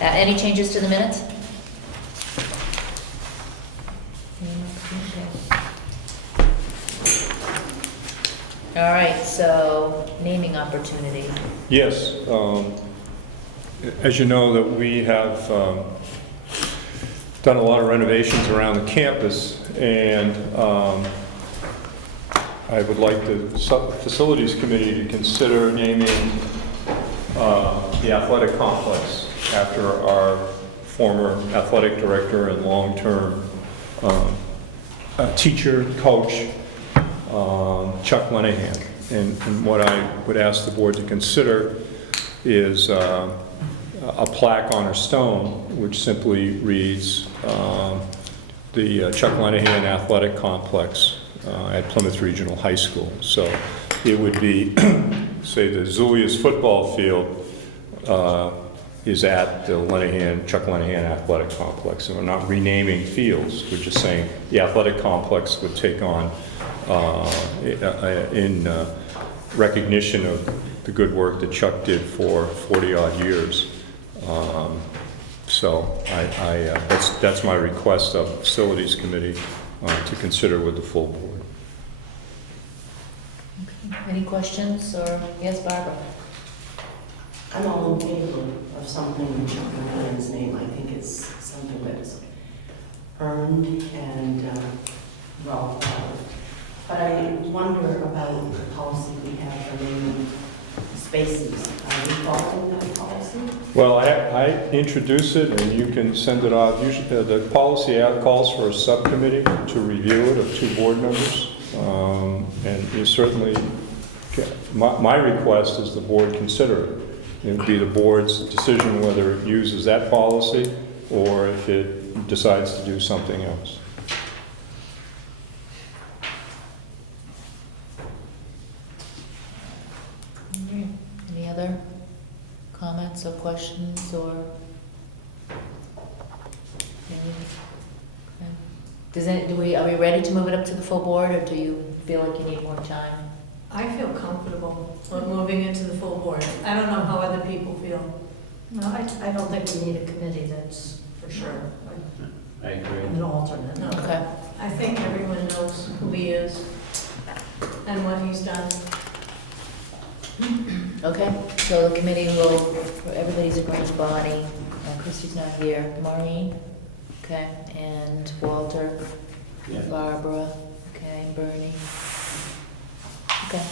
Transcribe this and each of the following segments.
Any changes to the minutes? All right, so naming opportunity. Yes. As you know, that we have done a lot of renovations around the campus, and I would like the Facilities Committee to consider naming the athletic complex after our former athletic director and long-term teacher, coach, Chuck Lenahan. And what I would ask the board to consider is a plaque on a stone which simply reads the Chuck Lenahan Athletic Complex at Plymouth Regional High School. So it would be, say, the Zulius football field is at the Chuck Lenahan Athletic Complex. And we're not renaming fields, we're just saying the athletic complex would take on in recognition of the good work that Chuck did for 40-odd years. So that's my request of the Facilities Committee to consider with the full board. Okay. Any questions, or, yes, Barbara? I'm all in favor of something in Chuck Lenahan's name. I think it's something that's earned and well thought of. But I wonder about the policy we have for naming spaces. Are we following that policy? Well, I introduce it, and you can send it off. Usually, the policy calls for a subcommittee to review it of 2 board members, and you certainly. My request is the board consider it. It would be the board's decision whether it uses that policy or if it decides to do something else. Any other comments or questions, or? Are we ready to move it up to the full board, or do you feel like you need more time? I feel comfortable with moving into the full board. I don't know how other people feel. No, I don't think we need a committee, that's for sure. I agree. An alternate, no. Okay. I think everyone knows who he is and what he's done. Okay, so the committee will, everybody's a grand body. Christie's not here. Maureen? Okay, and Walter? Yes. Barbara? Okay, Bernie? Okay,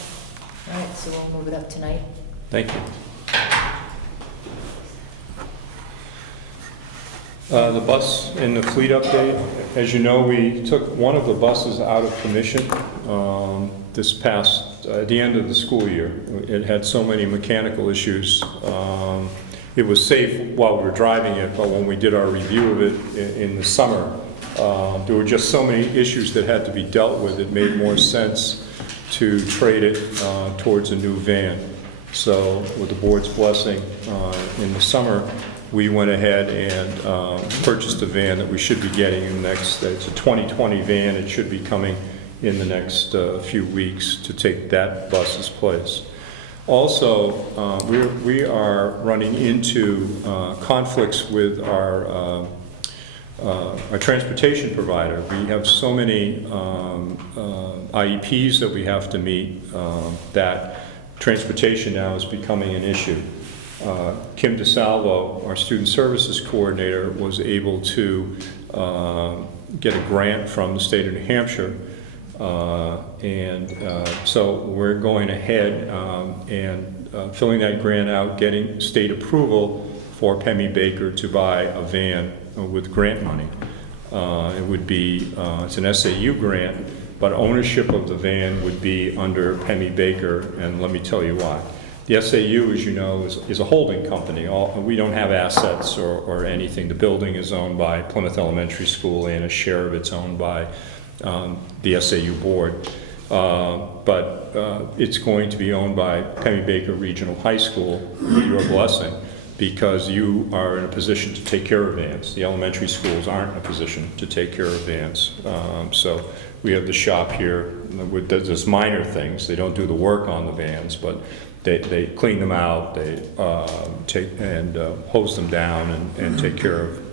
all right, so we'll move it up tonight. Thank you. The bus in the fleet update, as you know, we took one of the buses out of commission this past, at the end of the school year. It had so many mechanical issues. It was safe while we were driving it, but when we did our review of it in the summer, there were just so many issues that had to be dealt with. It made more sense to trade it towards a new van. So with the board's blessing, in the summer, we went ahead and purchased a van that we should be getting in the next, it's a 2020 van. It should be coming in the next few weeks to take that bus's place. Also, we are running into conflicts with our transportation provider. We have so many IEPs that we have to meet that transportation now is becoming an issue. Kim DeSalvo, our student services coordinator, was able to get a grant from the state of New Hampshire. So we're going ahead and filling that grant out, getting state approval for Pemmy Baker to buy a van with grant money. It would be, it's an SAU grant, but ownership of the van would be under Pemmy Baker, and let me tell you why. The SAU, as you know, is a holding company. We don't have assets or anything. The building is owned by Plymouth Elementary School, and a share of it's owned by the SAU board. But it's going to be owned by Pemmy Baker Regional High School with your blessing, because you are in a position to take care of vans. The elementary schools aren't in a position to take care of vans. So we have the shop here with this minor things. They don't do the work on the vans, but they clean them out, they take and hose them down and take care of,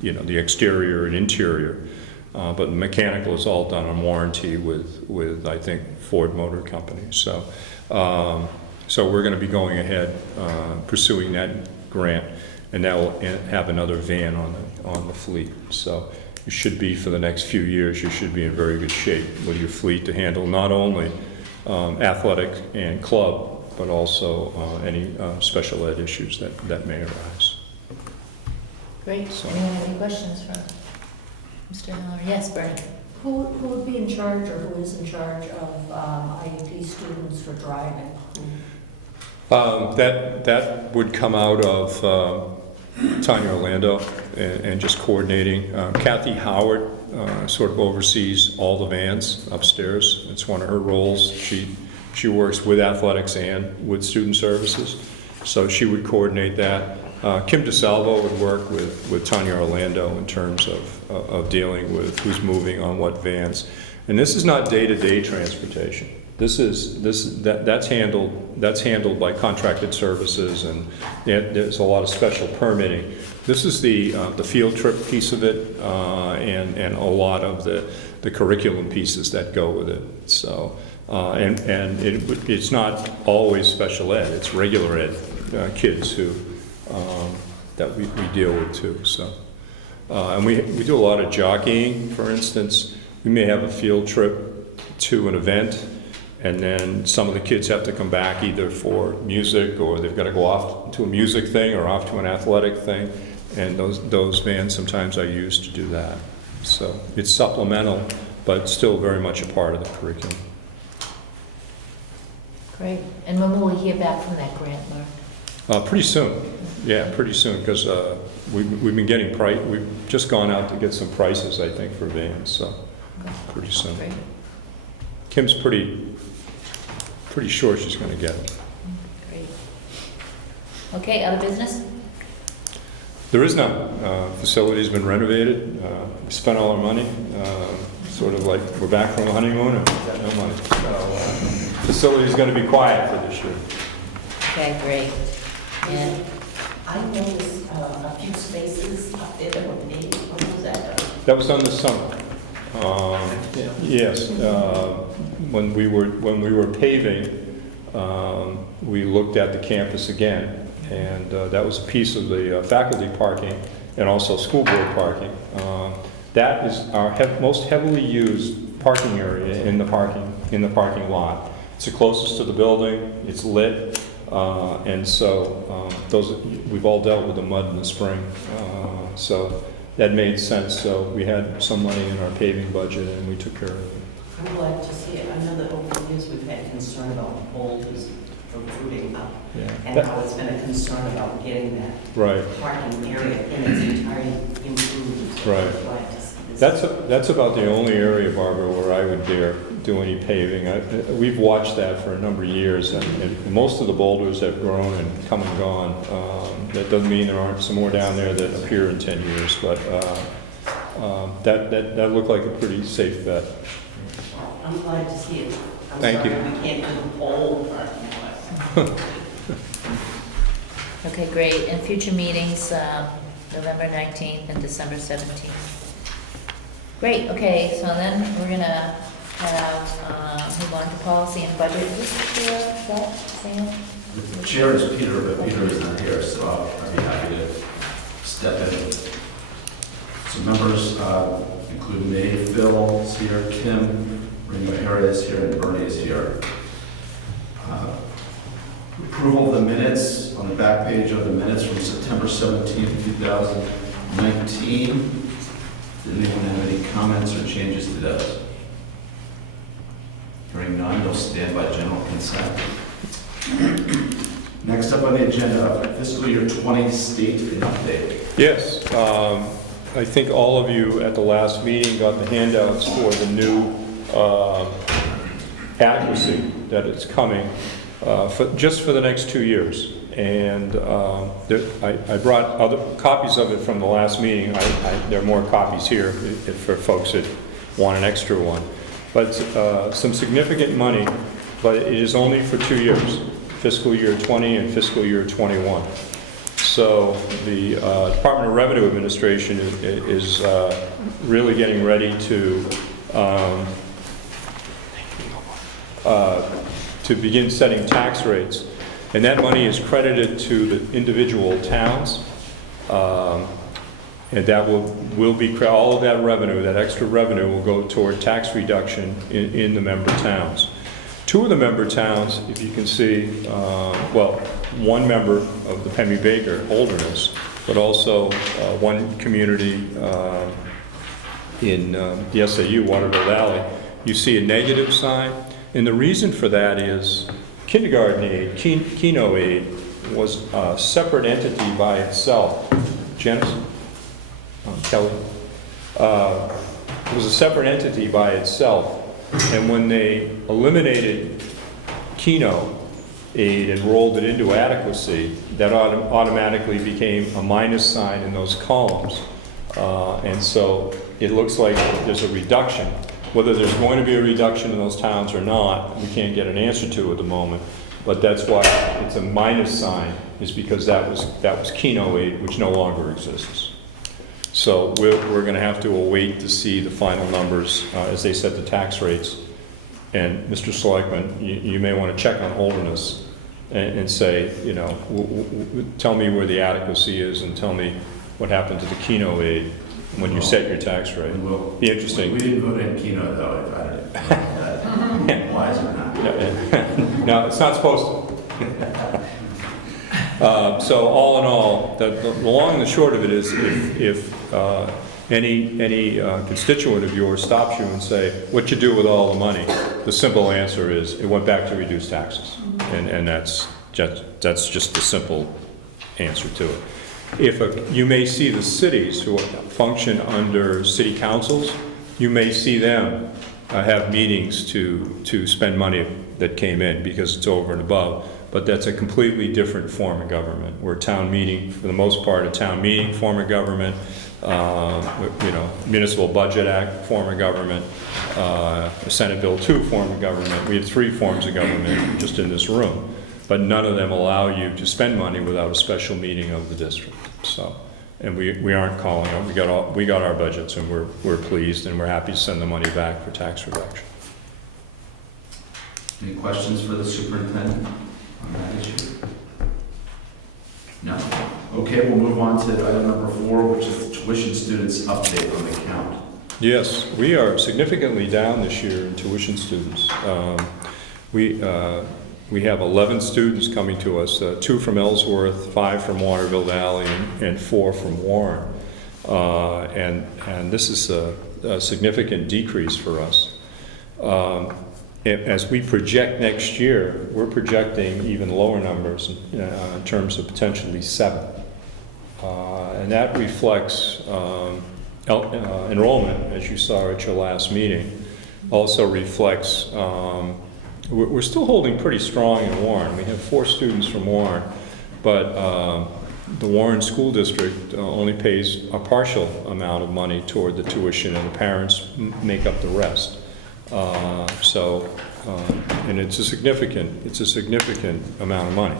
the exterior and interior. But the mechanical is all done on warranty with I think, Ford Motor Company. So we're going to be going ahead pursuing that grant, and that will have another van on the fleet. So you should be, for the next few years, you should be in very good shape with your fleet to handle not only athletic and club, but also any special ed issues that may arise. Great. So- Anyone have any questions for Mr. Miller? Yes, Bernie? Who would be in charge, or who is in charge of IEP students for driving? That would come out of Tanya Orlando and just coordinating. Kathy Howard sort of oversees all the vans upstairs. It's one of her roles. She works with athletics and with student services, so she would coordinate that. Kim DeSalvo would work with Tanya Orlando in terms of dealing with who's moving on what vans. And this is not day-to-day transportation. That's handled by contracted services, and there's a lot of special permitting. This is the field trip piece of it, and a lot of the curriculum pieces that go with it. So, and it's not always special ed. It's regular ed kids who that we deal with too. So, and we do a lot of jockeying. For instance, we may have a field trip to an event, and then some of the kids have to come back either for music, or they've got to go off to a music thing or off to an athletic thing, and those vans sometimes are used to do that. So it's supplemental, but still very much a part of the curriculum. Great. And when will we hear back from that grant, Mark? Pretty soon. Yeah, pretty soon, because we've been getting we've just gone out to get some prices, I think, for vans, so pretty soon. Great. Kim's pretty sure she's going to get it. Great. Okay, other business? There is none. Facility's been renovated. We spent all our money. Sort of like we're back from a honeymoon and we've got no money. So facility's going to be quiet for this year. Okay, great. And I noticed a few spaces up there that were paved. When was that done? That was done this summer. Yes, when we were paving, we looked at the campus again, and that was a piece of the faculty parking and also school board parking. That is our most heavily used parking area in the parking lot. It's the closest to the building. It's lit, and so we've all dealt with the mud in the spring. So that made sense. So we had some money in our paving budget, and we took care of it. I'm glad to see it. I know that over the years we've had concern about boulders protruding up, Yeah. and how it's been a concern about getting that Right. parking area in its entirety improved. Right. I'm glad to see this. That's about the only area, Barbara, where I would dare do any paving. We've watched that for a number of years, and most of the boulders have grown and come and gone. That doesn't mean there aren't some more down there that appear in 10 years, but that looked like a pretty safe bet. I'm glad to see it. I'm Thank sorry you. we can't do the whole parking lot. okay, great. And future meetings, November 19th and December 17th. Great. Okay, so then we're gonna have move on to policy and budget. Is this clear? Is that Sam? The chair is Peter, but Peter is not here, so I'll be happy to step in. So members include me, Phil is here, Kim, Reno O'Hara is here, and Bernie is here. Approval of the minutes on the back page of the minutes from September 17th, 2019. Did anyone have any comments or changes to those? Hearing none, they'll stand by general consent. Next up on the agenda, fiscal year 20 state update. Yes, I think all of you at the last meeting got the handouts for the new adequacy that is coming just for the next 2 years. And I brought other copies of it from the last meeting. There are more copies here for folks that want an extra one. But some significant money, but it is only for 2 years. fiscal year 20 and fiscal year 21. So the Department of Revenue Administration is really getting ready to begin setting tax rates. And that money is credited to the individual towns. And that will be, all of that revenue, that extra revenue will go toward tax reduction in the member towns. Two of the member towns, if you can see, well, one member of the Pemmy-Baker, Holderness, but also one community in the SAU, Waterville Valley, you see a negative sign. And the reason for that is kindergarten aid, Keno aid, was a separate entity by itself. Janice? Kelly? It was a separate entity by itself. And when they eliminated Keno aid and rolled it into adequacy, that automatically became a minus sign in those columns. And so it looks like there's a reduction. Whether there's going to be a reduction in those towns or not, we can't get an answer to at the moment. But that's why it's a minus sign, is because that was Keno aid, which no longer exists. So we're going to have to await to see the final numbers as they set the tax rates. And Mr. Selectman, you may want to check on Holderness and say, you know, tell me where the adequacy is and tell me what happened to the Keno aid when you set your tax rate. Be interesting. We didn't vote in Keno though. I don't know. Why is it not? No, it's not supposed to. So all in all, the long and the short of it is, if any constituent of yours stops you and say, "What you do with all the money?" the simple answer is, it went back to reduce taxes, and that's just the simple answer to it. You may see the cities who function under city councils, you may see them have meetings to spend money that came in because it's over and above. But that's a completely different form of government. We're a town meeting, for the most part, a town meeting form of government, Municipal Budget Act form of government, Senate Bill 2 form of government. We have 3 forms of government just in this room, but none of them allow you to spend money without a special meeting of the district. So, and we aren't calling them. We got our budgets, and we're pleased, and we're happy to send the money back for tax reduction. Any questions for the superintendent on that issue? No? Okay, we'll move on to item number 4, which is the tuition students update on the count. Yes, we are significantly down this year in tuition students. We have 11 students coming to us, 2 from Ellsworth, 5 from Waterville Valley, and 4 from Warren. And this is a significant decrease for us. As we project next year, we're projecting even lower numbers in terms of potentially 7. And that reflects enrollment, as you saw at your last meeting. Also reflects, we're still holding pretty strong in Warren. We have 4 students from Warren, but the Warren School District only pays a partial amount of money toward the tuition, and the parents make up the rest. And it's a significant amount of money.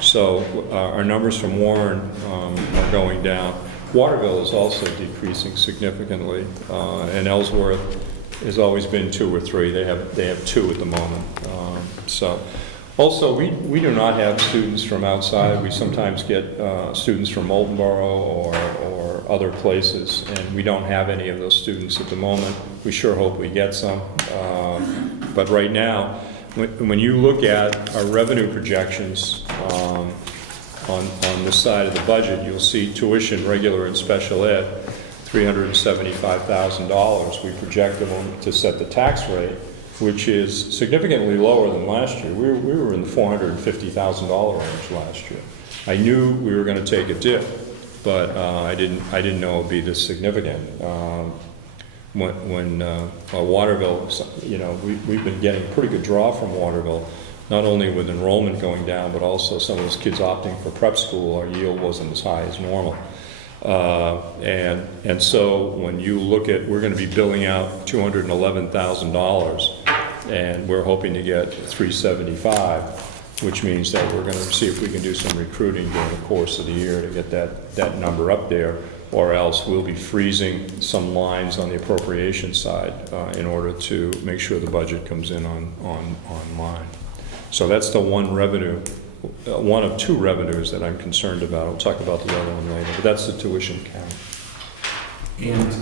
So our numbers from Warren are going down. Waterville is also decreasing significantly, and Ellsworth has always been 2 or 3. They have 2 at the moment. Also, we do not have students from outside. We sometimes get students from Moultonborough or other places, and we don't have any of those students at the moment. We sure hope we get some. But right now, when you look at our revenue projections on this side of the budget, you'll see tuition, regular and special ed, $375,000. We projected them to set the tax rate, which is significantly lower than last year. We were in the $450,000 range last year. I knew we were going to take a dip, but I didn't know it would be this significant. When Waterville, we've been getting a pretty good draw from Waterville, not only with enrollment going down, but also some of those kids opting for prep school. Our yield wasn't as high as normal. And so when you look at, we're going to be billing out $211,000, and we're hoping to get $375,000. which means that we're going to see if we can do some recruiting during the course of the year to get that number up there, or else we'll be freezing some lines on the appropriation side in order to make sure the budget comes in online. So that's the one revenue, one of two revenues that I'm concerned about. I'll talk about the other one later, but that's the tuition count. And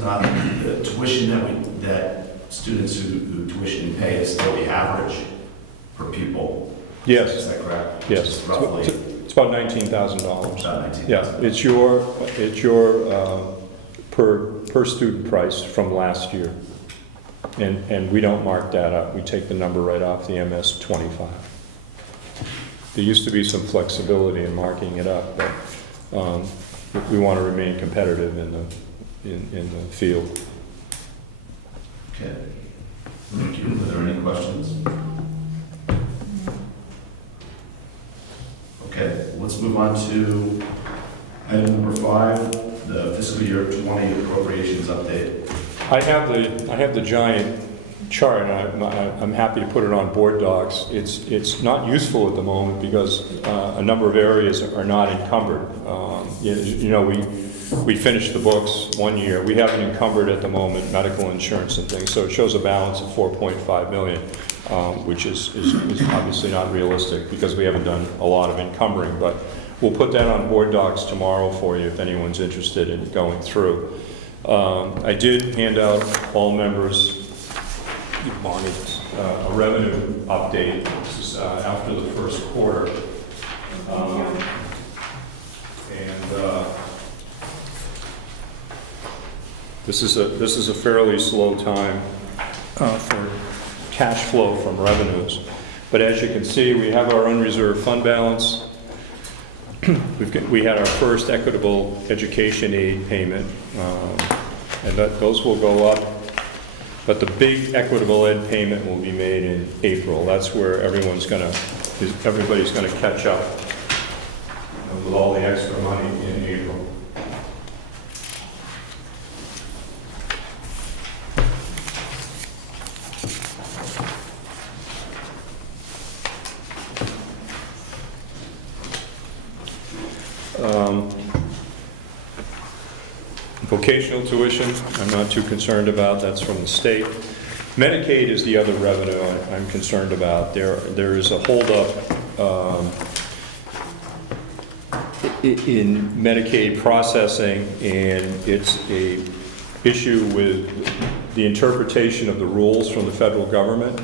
the tuition that students who tuition and pay is still the average per pupil? Yes. Is that correct? Yes. Roughly? It's about $19,000. About $19,000. Yeah, it's your per student price from last year. And we don't mark that up. We take the number right off the MS 25. There used to be some flexibility in marking it up, but we want to remain competitive in the field. Okay. Thank you. Are there any questions? Okay, let's move on to item number 5, the fiscal year 20 appropriations update. I have the giant chart, and I'm happy to put it on board docs. It's not useful at the moment because a number of areas are not encumbered. You know, we finished the books one year. We haven't encumbered at the moment medical insurance and things, so it shows a balance of $4.5 million, which is obviously not realistic because we haven't done a lot of encumbering. But we'll put that on board docs tomorrow for you if anyone's interested in going through. I did hand out all members a revenue update. This is after the first quarter. This is a fairly slow time for cash flow from revenues. But as you can see, we have our unreserved fund balance. We had our first equitable education aid payment, and those will go up. But the big equitable ed payment will be made in April. That's where everybody's going to catch up with all the extra money in April. Vocational tuition, I'm not too concerned about. That's from the state. Medicaid is the other revenue I'm concerned about. There is a holdup in Medicaid processing, and it's a issue with the interpretation of the rules from the federal government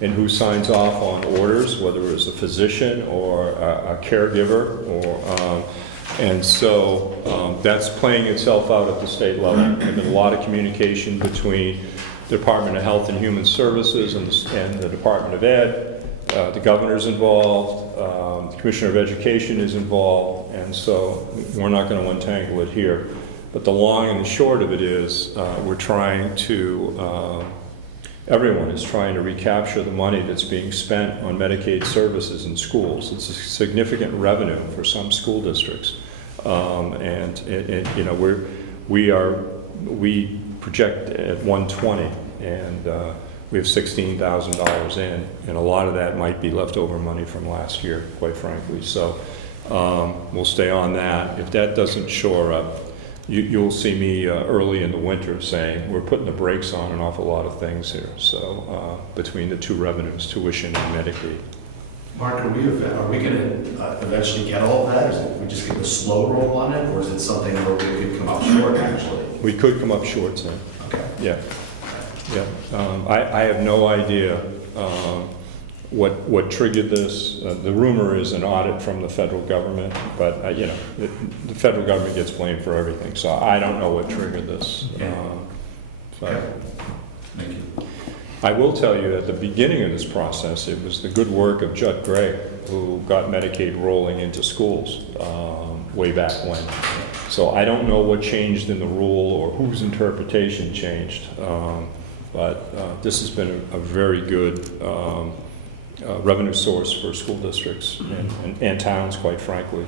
and who signs off on orders, whether it's a physician or a caregiver, or and so that's playing itself out at the state level. There's been a lot of communication between the Department of Health and Human Services and the Department of Ed. The governor's involved, the Commissioner of Education is involved, and so we're not going to untangle it here. But the long and the short of it is we're trying to, everyone is trying to recapture the money that's being spent on Medicaid services in schools. It's a significant revenue for some school districts. And you know, we project at 120, and we have $16,000 in, and a lot of that might be leftover money from last year, quite frankly. So we'll stay on that. If that doesn't shore up, you'll see me early in the winter saying we're putting the brakes on an awful lot of things here. So between the two revenues, tuition and Medicaid. Mark, are we going to eventually get all of that? Or is it we just get the slow roll on it, or is it something where we could come up short, actually? We could come up short, Sam. Okay. Yeah. Yeah. I have no idea what triggered this. The rumor is an audit from the federal government, but you know, the federal government gets blamed for everything, so I don't know what triggered this. Okay. Thank you. I will tell you at the beginning of this process, it was the good work of Judd Gregg who got Medicaid rolling into schools way back when. So I don't know what changed in the rule or whose interpretation changed, but this has been a very good revenue source for school districts and towns, quite frankly.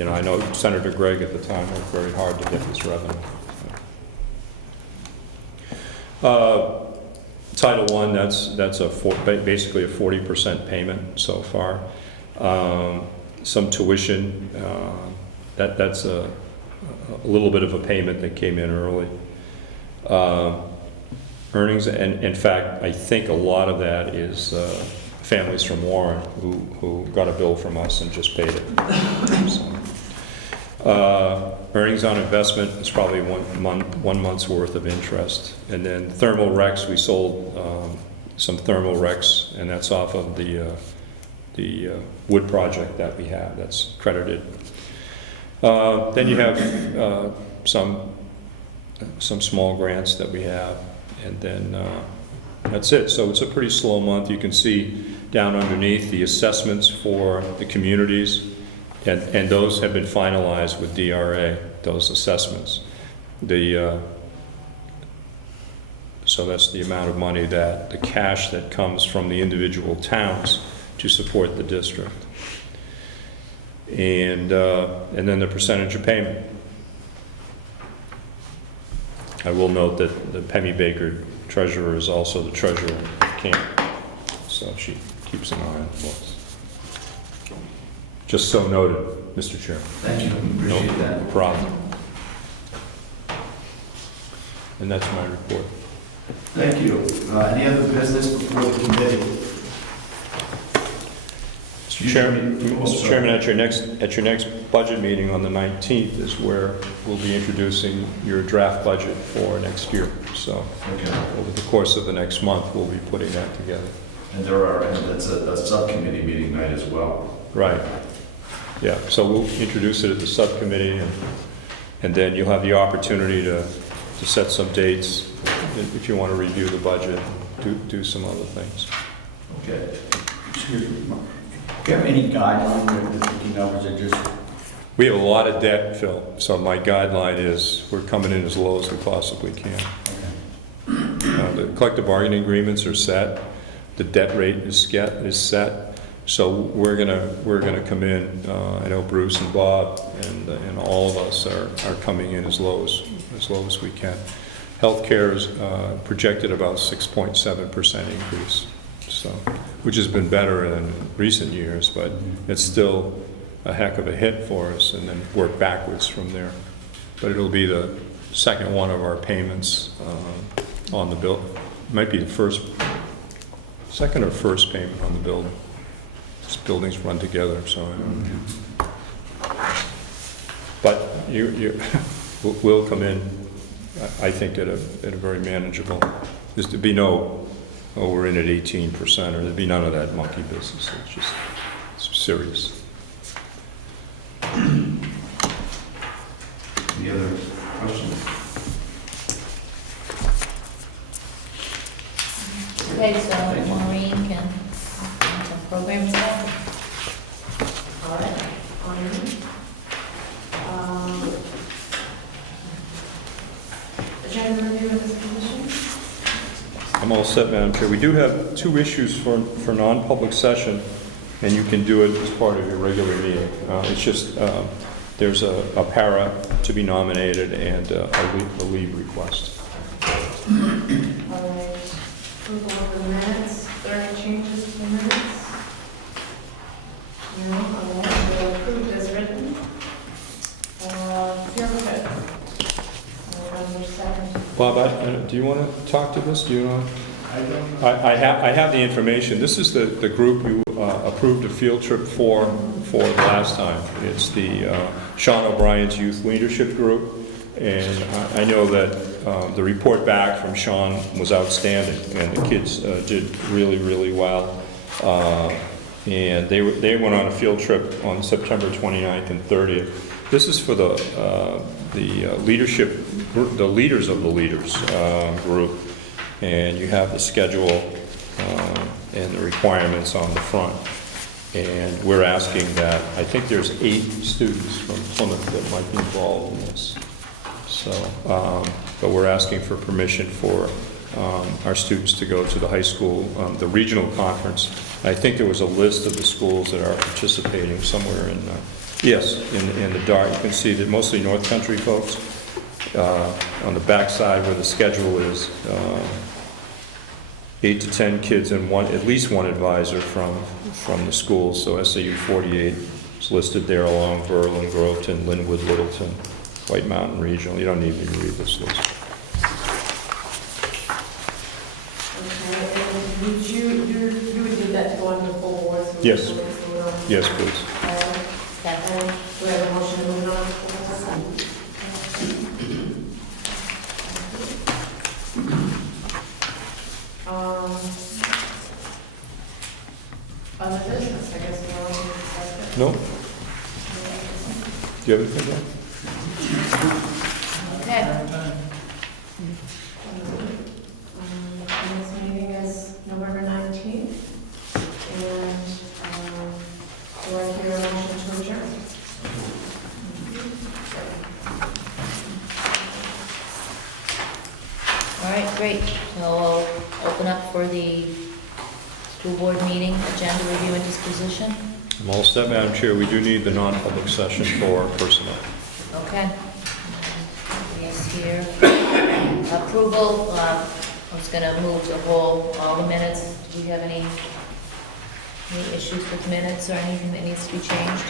You know, I know Senator Gregg at the time worked very hard to get this revenue. Title I, that's basically a 40% payment so far. Some tuition, that's a little bit of a payment that came in early. Earnings, and in fact, I think a lot of that is families from Warren who got a bill from us and just paid it. So, earnings on investment is probably 1 month's worth of interest. And then thermal Rex, we sold some thermal Rex, and that's off of the wood project that we have that's credited. Then you have some small grants that we have, and then that's it. So it's a pretty slow month. You can see down underneath the assessments for the communities, and those have been finalized with DRA, those assessments. So that's the amount of money that, the cash that comes from the individual towns to support the district. And then the percentage of payment. I will note that the Pemmy Baker treasurer is also the treasurer of camp, so she keeps an eye on the books. Just so noted, Mr. Chairman. Thank you, appreciate that. No problem. And that's my report. Thank you. Any other business before the committee? Mr. Chairman, at your next budget meeting on the 19th is where we'll be introducing your draft budget for next year. So Okay. over the course of the next month, we'll be putting that together. And that's a subcommittee meeting night as well. Right. Yeah, so we'll introduce it at the subcommittee, and then you'll have the opportunity to set some dates if you want to review the budget, do some other things. Okay. Excuse me. Do you have any guideline with the 50 numbers or just? We have a lot of debt, Phil, so my guideline is we're coming in as low as we possibly can. The collective bargaining agreements are set, the debt rate is set, so we're gonna come in. I know Bruce and Bob and all of us are coming in as low as we can. Healthcare is projected about 6.7% increase, so which has been better than recent years, but it's still a heck of a hit for us, and then work backwards from there. But it'll be the second one of our payments on the bill. Might be the second or first payment on the building. These buildings run together, so I don't know. But we'll come in, I think, at a very manageable. There's to be no, oh, we're in at 18%, or there'd be none of that monkey business. It's just serious. Any other questions? Okay, so Maureen can some program stuff. All right. Agenda review of this commission? I'm all set, Madam Chair. We do have 2 issues for non-public session, and you can do it as part of your regular meeting. It's just, there's a para to be nominated and a leave request. All right. Approval of the minutes, 30 changes to the minutes. No, all right, they're approved as written. You're good. November 7th. Bob, do you want to talk to this? Do you know? I have the information. This is the group you approved a field trip for last time. It's the Sean O'Brien's Youth Leadership Group, and I know that the report back from Sean was outstanding, and the kids did really well. And they went on a field trip on September 29th and 30th. This is for the leadership, the leaders of the leaders group, and you have the schedule and the requirements on the front. And we're asking that, I think there's 8 students from Plymouth that might be involved in this. So, but we're asking for permission for our students to go to the high school, the regional conference. I think there was a list of the schools that are participating somewhere in, yes, in the dark. You can see that mostly North Country folks. On the back side where the schedule is, 8 to 10 kids and at least one advisor from the schools. So SAU 48 is listed there along Berlin, Groveton, Linwood, Littleton, White Mountain Regional. You don't need me to read this list. Okay, and would you would need that to go on to the full board? So we Yes. can vote on it? Yes, please. Second. And do we have a motion to move it on to the full board? Other business, I guess we all need to discuss it. No? Do you have anything there? Okay. The next meeting is November 19th, and do I hear a motion to adjourn? All right, great. So we'll open up for the school board meeting, agenda review and disposition. I'm all set, Madam Chair. We do need the non-public session for personnel. Okay. Yes, here. Approval, I was gonna move all the minutes. Do we have any issues with minutes or anything that needs to be changed?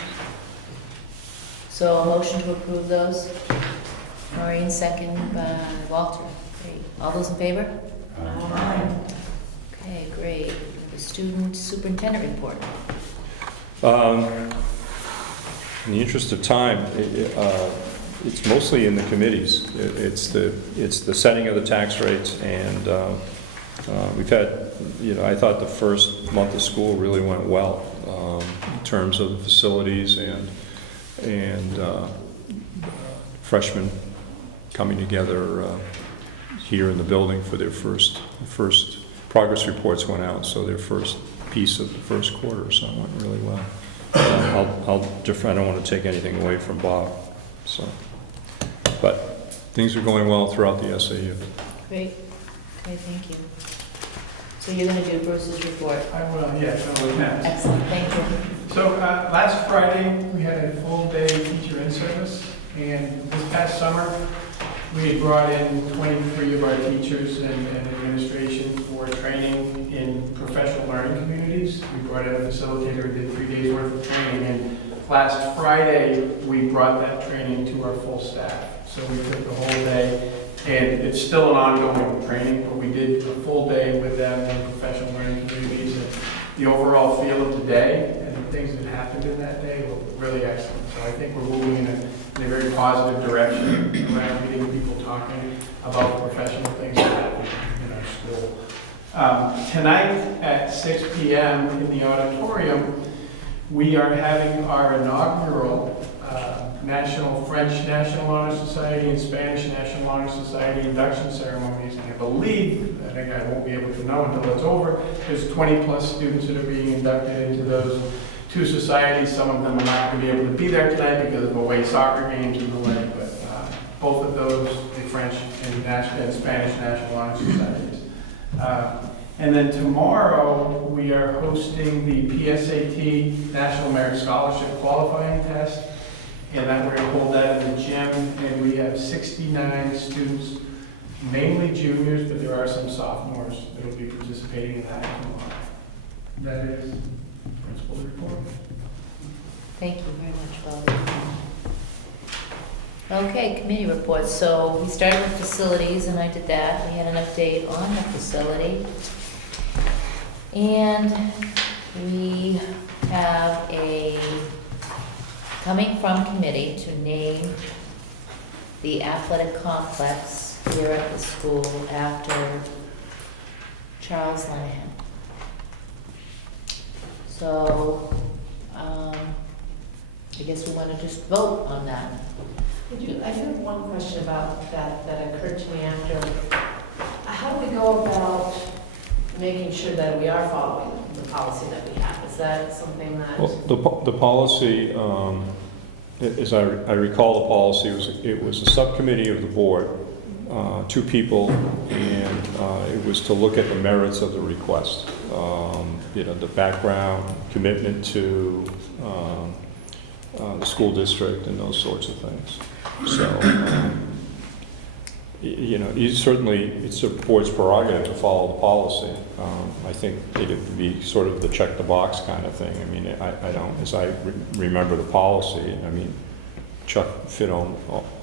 So a motion to approve those. Maureen, second by Walter. Great. All those in favor? Okay, great. The student superintendent report. In the interest of time, it's mostly in the committees. It's the setting of the tax rates, and we've had, I thought the first month of school really went well in terms of the facilities and freshmen coming together here in the building for their first progress reports went out, so their first piece of the first quarter, so it went really well. I'll defer. I don't want to take anything away from Bob, so. But things are going well throughout the SAU. Great. Okay, thank you. So you're gonna do Bruce's report. I will, yes, I will next. Excellent, thank you. So last Friday, we had a full-day teacher in-service, and this past summer, we had brought in 23 of our teachers and administration for training in professional learning communities. We brought in a facilitator who did 3 days worth of training, and last Friday, we brought that training to our full staff. So we took the whole day, and it's still an ongoing training, but we did a full day with them in professional learning communities. And the overall feel of the day and the things that happened in that day were really excellent. So I think we're moving in a very positive direction around getting people talking about the professional things that happen in our school. Tonight at 6 p.m. in the auditorium, we are having our inaugural French National Honor Society and Spanish National Honor Society induction ceremonies. And I think I won't be able to know until it's over. There's 20 plus students that are being inducted into those two societies. Some of them are not going to be able to be there tonight because of away soccer games and the like, but both of those, the French and Spanish National Honor Societies. And then tomorrow, we are hosting the PSAT National Merit Scholarship Qualifying Test, and then we're going to hold that in the gym, and we have 69 students, mainly juniors, but there are some sophomores that will be participating in that tomorrow. That is principal's report. Thank you very much, Bob. Okay, committee reports. So we started with facilities, and I did that. We had an update on the facility. And we have coming from committee to name the athletic complex here at the school after Charles Lenahan. So, I guess we want to just vote on that. I have one question about that occurred to me after. How do we go about making sure that we are following the policy that we have? Is that something that? Well, the policy, as I recall, the policy was a subcommittee of the board, 2 people, and it was to look at the merits of the request. The background, commitment to the school district, and those sorts of things. So you know, it's a board's prerogative to follow the policy. I think it would be sort of the check the box kind of thing. I mean, I don't, as I remember the policy, I mean, Chuck fit on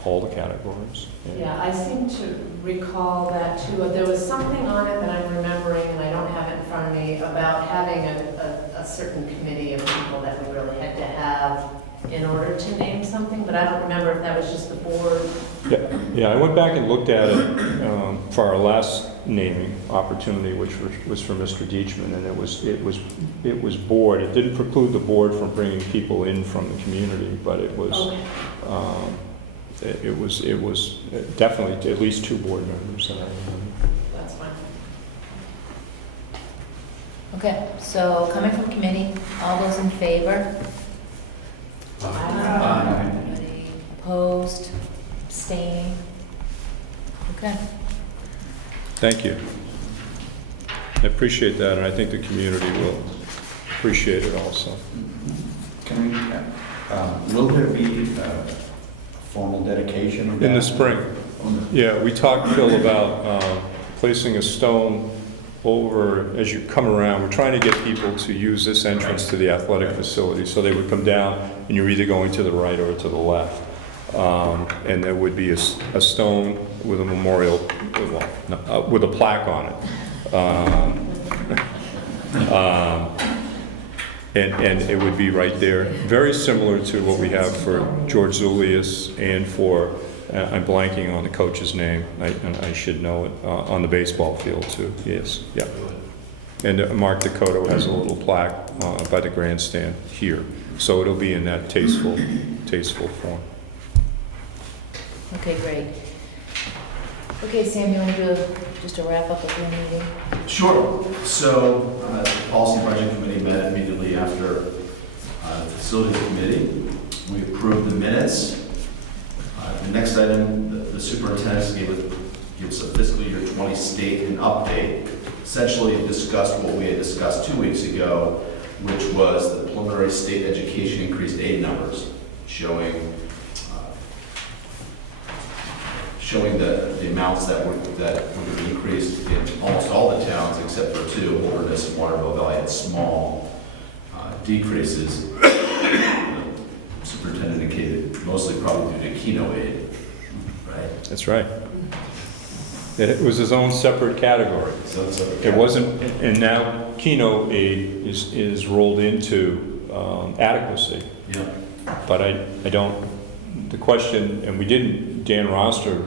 all the categories. Yeah, I seem to recall that too. There was something on it that I'm remembering, and I don't have it in front of me, about having a certain committee of people that we really had to have in order to name something, but I don't remember if that was just the board. Yeah, I went back and looked at it for our last naming opportunity, which was for Mr. Deachman, and it was board. It didn't preclude the board from bringing people in from the community, but it was Okay, it was definitely at least 2 board members that I remember. that's fine. Okay, so coming from committee, all those in favor? Anybody opposed, abstaining? Okay. Thank you. I appreciate that, and I think the community will appreciate it also. Can we, will there be a formal dedication of that? In the spring. Yeah, we talked, Phil, about placing a stone over, as you come around, we're trying to get people to use this entrance to the athletic facility, so they would come down, and you're either going to the right or to the left. And there would be a stone with a memorial, well, no, with a plaque on it. And it would be right there, very similar to what we have for George Zulius and for, I'm blanking on the coach's name, and I should know it, on the baseball field too, yes, yeah. And Mark Dakota has a little plaque by the grandstand here, so it'll be in that tasteful form. Okay, great. Okay, Sam, you want to do just a wrap up of your meeting? Sure. So, the Policy and Budget Committee met immediately after the Facilities Committee. We approved the minutes. The next item, the superintendent gives a fiscal year 20 statement update. Essentially, it discussed what we had discussed 2 weeks ago, which was the preliminary state education increased aid numbers, showing the amounts that would be increased in almost all the towns except for 2, Wilderness and Waterville Valley had small decreases. The superintendent indicated mostly probably due to Keno aid, right? That's right. It was his own separate category. So it's It wasn't, and now Keno aid is rolled into adequacy. Yeah. But I don't, the question, and we didn't, Dan Roster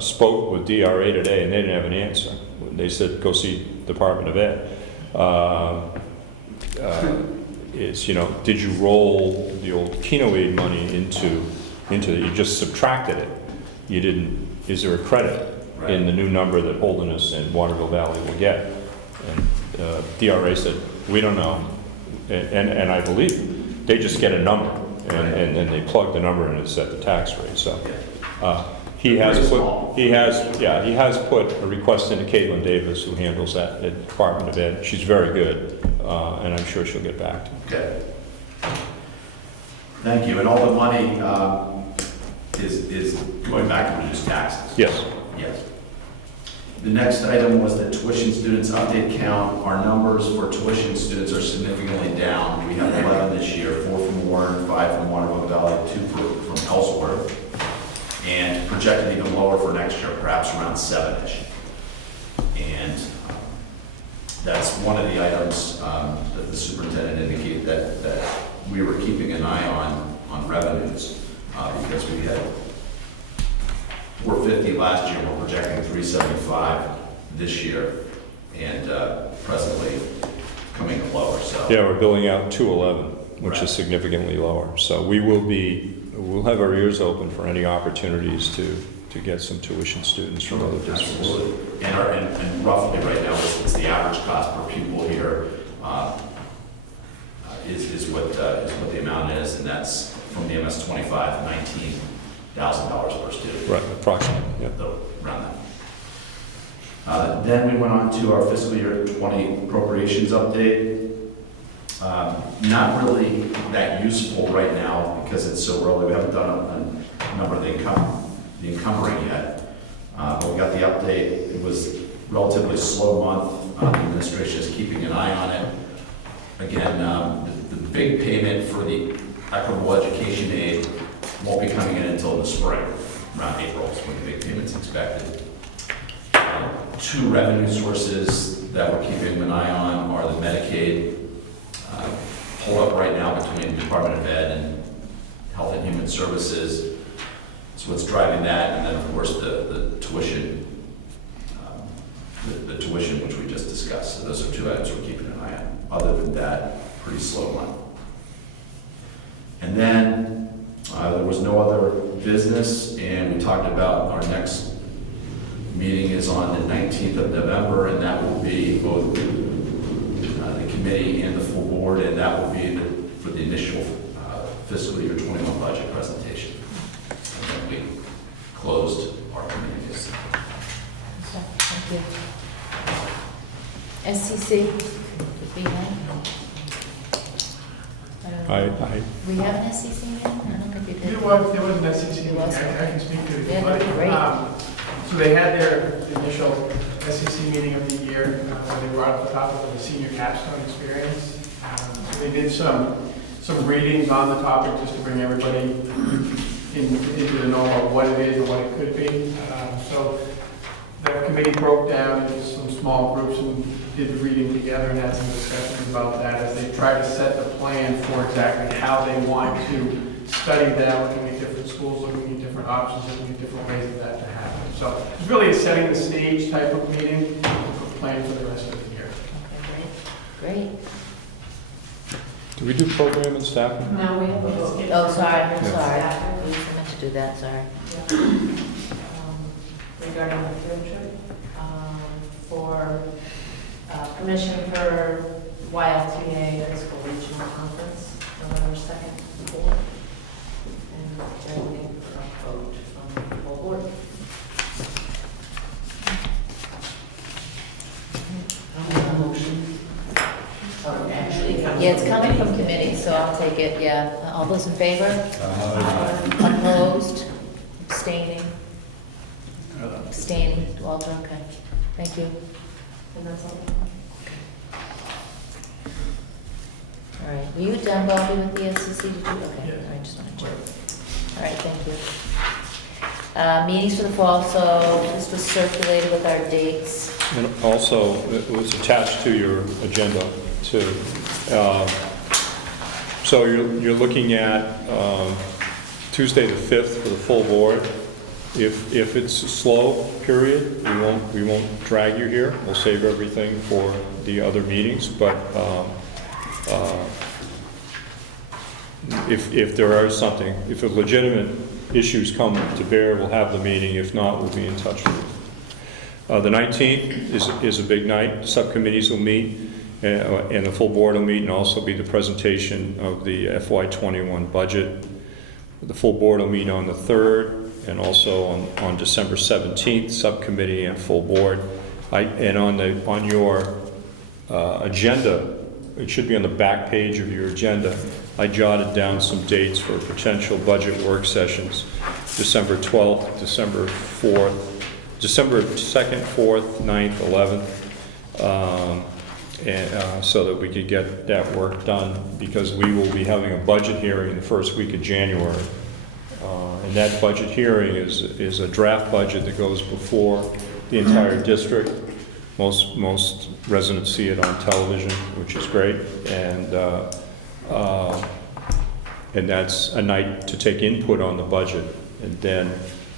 spoke with DRA today, and they didn't have an answer. They said, go see Department of Ed. Is, you know, did you roll the old Keno aid money into you just subtracted it? You didn't, is there a credit in the new number that Holderness and Waterville Valley will get? And DRA said, we don't know. And I believe they just get a number, and then they plug the number in and set the tax rate. So he has put a request into Caitlin Davis, who handles that at Department of Ed. She's very good, and I'm sure she'll get back to you. Okay. Thank you. And all the money is going back to reduce taxes? Yes. Yes. The next item was the tuition students update count. Our numbers for tuition students are significantly down. We have 11 this year, 4 from Warren, 5 from Waterville Valley, 2 from Ellsworth, and projected even lower for next year, perhaps around 7-ish. And that's one of the items that the superintendent indicated that we were keeping an eye on revenues because we had 450 last year, we're projecting 375 this year, and presently coming lower. So Yeah, we're billing out 211, which is significantly lower. So we'll have our ears open for any opportunities to get some tuition students from other districts. Absolutely. And roughly right now, it's the average cost per pupil here is what the amount is, and that's from the MS-25, $19,000 per student. Right, approximately, yeah. Around that. Then we went on to our fiscal year 20 appropriations update. Not really that useful right now because it's so early. We haven't done a number of the encumbering yet. But we got the update. It was a relatively slow month. The administration is keeping an eye on it. Again, the big payment for the equitable education aid won't be coming in until the spring, around April is when the big payment's expected. Two revenue sources that we're keeping an eye on are the Medicaid hold up right now between the Department of Ed and Health and Human Services. So what's driving that, and then of course the tuition, the tuition which we just discussed. So those are two items we're keeping an eye on. Other than that, pretty slow month. And then there was no other business, and we talked about our next meeting is on the 19th of November, and that will be both the committee and the full board, and that will be for the initial fiscal year 21 budget presentation. And then we closed our committees. Thank you. SCC, did we have? We have an SCC meeting? I don't think we did. There was an SEC meeting, It was. I can speak to it if Yeah, you'd like. that'd be great. So they had their initial SEC meeting of the year, where they brought up the topic of the senior capstone experience. So they did some readings on the topic just to bring everybody into the know of what it is and what it could be. So the committee broke down into some small groups and did the reading together and had some discussions about that as they try to set the plan for exactly how they want to study that, looking at different schools, looking at different options, looking at different ways of that to happen. So it's really a setting the stage type of meeting, plan for the rest of the year. Okay, great. Do we do program and staffing? Now we have a vote. Oh, sorry, I'm Yeah. sorry. We meant to do that, sorry. Regarding the field trip, for permission for YLTA High School Regional Conference, November 2nd and 4th. And they're looking for a vote from the full board. I'll make a motion. Oh, actually, Yeah, it's coming from committee, so I'll take it, yeah. All those in favor? Opposed? Abstaining? Abstaining, Walter, okay. Thank you. And that's all. All right, were you done, Bobby, with the SCC? Did you? Okay, Yeah. all right, just want to check. All right, thank you. Meetings for the fall, so this was circulated with our dates. And also, it was attached to your agenda, too. So you're looking at Tuesday the 5th for the full board. If it's a slow period, we won't drag you here. We'll save everything for the other meetings, but if there are something, if legitimate issues come to bear, we'll have the meeting. If not, we'll be in touch with you. The 19th is a big night. Subcommittees will meet, and the full board will meet, and also be the presentation of the FY21 budget. The full board will meet on the 3rd, and also on December 17th, subcommittee and full board. And on your agenda, it should be on the back page of your agenda, I jotted down some dates for potential budget work sessions. December 12th, December 4th, December 2nd, 4th, 9th, 11th, and so that we could get that work done, because we will be having a budget hearing the first week of January. And that budget hearing is a draft budget that goes before the entire district. Most residents see it on television, which is great, and that's a night to take input on the budget. And then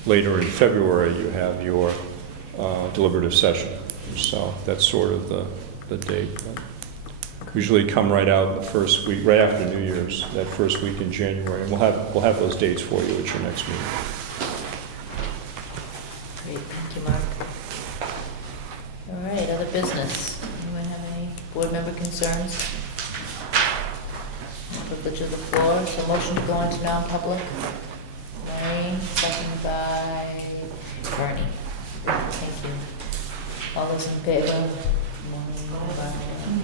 later in February, you have your deliberative session. So that's sort of the date. Usually come right out the first week, right after New Year's, that first week in January. And we'll have those dates for you at your next meeting. Great, thank you, Mark. All right, other business. Anyone have any board member concerns? Privilege of the floor, so motion to go into non-public. Lorraine, second by Bernie. Thank you. All those in favor?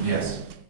Yes.